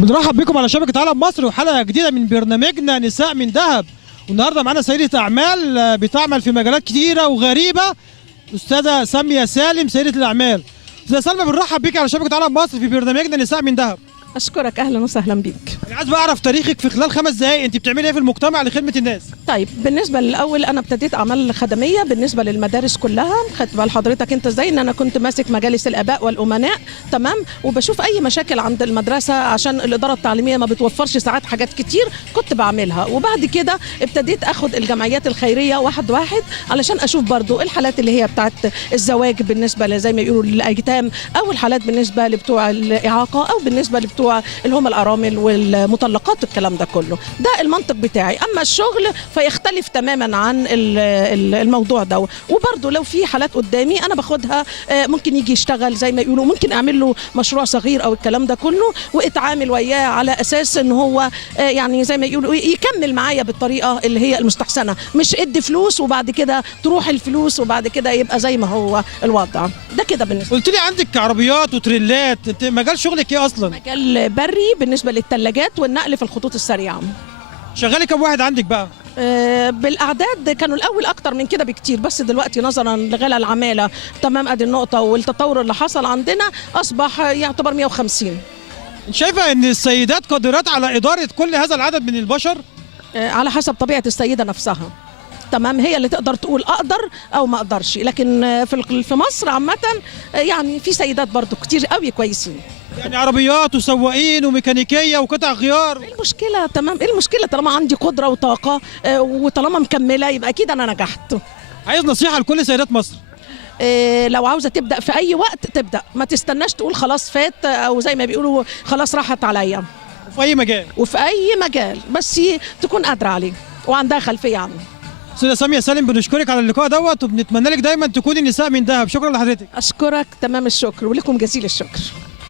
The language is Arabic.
بنرحب بكم على شبكة عالم مصر وحلقة جديدة من برنامجنا نساء من ذهب. والنهارده معانا سيدة أعمال بتعمل في مجالات كتيرة وغريبة، أستاذة سامية سالم سيدة الأعمال. أستاذة سلمى بنرحب بيك على شبكة عالم مصر في برنامجنا نساء من ذهب. أشكرك، أهلا وسهلا بيك. أنا عايز بقى أعرف تاريخك في خلال 5 دقايق، أنت بتعملي إيه في المجتمع لخدمة الناس؟ طيب، بالنسبة للأول أنا ابتديت أعمال خدمية بالنسبة للمدارس كلها. خدت بال حضرتك أنت إزاي إن أنا كنت ماسك مجالس الآباء والأمناء، تمام، وبشوف أي مشاكل عند المدرسة عشان الإدارة التعليمية ما بتوفرش ساعات حاجات كتير كنت بعملها. وبعد كده ابتديت أخد الجمعيات الخيرية واحد واحد علشان أشوف برضو الحالات اللي هي بتاعت الزواج بالنسبة زي ما يقولوا للأيتام، أو الحالات بالنسبة لبتوع الإعاقة، أو بالنسبة لبتوع اللي هم الأرامل والمطلقات والكلام ده كله. ده المنطق بتاعي. أما الشغل فيختلف تماما عن الموضوع ده. وبرضه لو في حالات قدامي أنا باخدها، ممكن يجي يشتغل زي ما يقولوا، ممكن أعمل له مشروع صغير أو الكلام ده كله، واتعامل وياه على أساس إن هو يعني زي ما يقولوا يكمل معايا بالطريقة اللي هي المستحسنة، مش ادي فلوس وبعد كده تروح الفلوس وبعد كده يبقى زي ما هو الوضع ده كده. بالنسبة قلت لي عندك عربيات وتريلات، أنت مجال شغلك إيه أصلا؟ مجال بري بالنسبة للثلاجات والنقل في الخطوط السريعة. شغالي كم واحد عندك بقى؟ بالاعداد كانوا الاول اكتر من كده بكتير، بس دلوقتي نظرا لغلاء العماله، تمام، ادي النقطه، والتطور اللي حصل عندنا اصبح يعتبر 150. شايفه ان السيدات قادرات على اداره كل هذا العدد من البشر؟ على حسب طبيعه السيده نفسها، تمام، هي اللي تقدر تقول اقدر او ما اقدرش. لكن في مصر عامه يعني في سيدات برضو كتير قوي كويسين، يعني عربيات وسواقين وميكانيكيه وقطع غيار. إيه المشكله؟ تمام، ايه المشكله؟ طالما عندي قدره وطاقه وطالما مكمله يبقى اكيد انا نجحت. عايز نصيحه لكل سيدات مصر؟ لو عاوزه تبدا في اي وقت تبدا، ما تستناش تقول خلاص فات، او زي ما بيقولوا خلاص راحت عليا. وفي اي مجال؟ وفي اي مجال، بس تكون قادره عليه وعندها خلفيه عنه. استاذه ساميه سالم بنشكرك على اللقاء دوت، وبنتمنى لك دايما تكوني نساء من ذهب. شكرا لحضرتك. اشكرك، تمام الشكر، ولكم جزيل الشكر.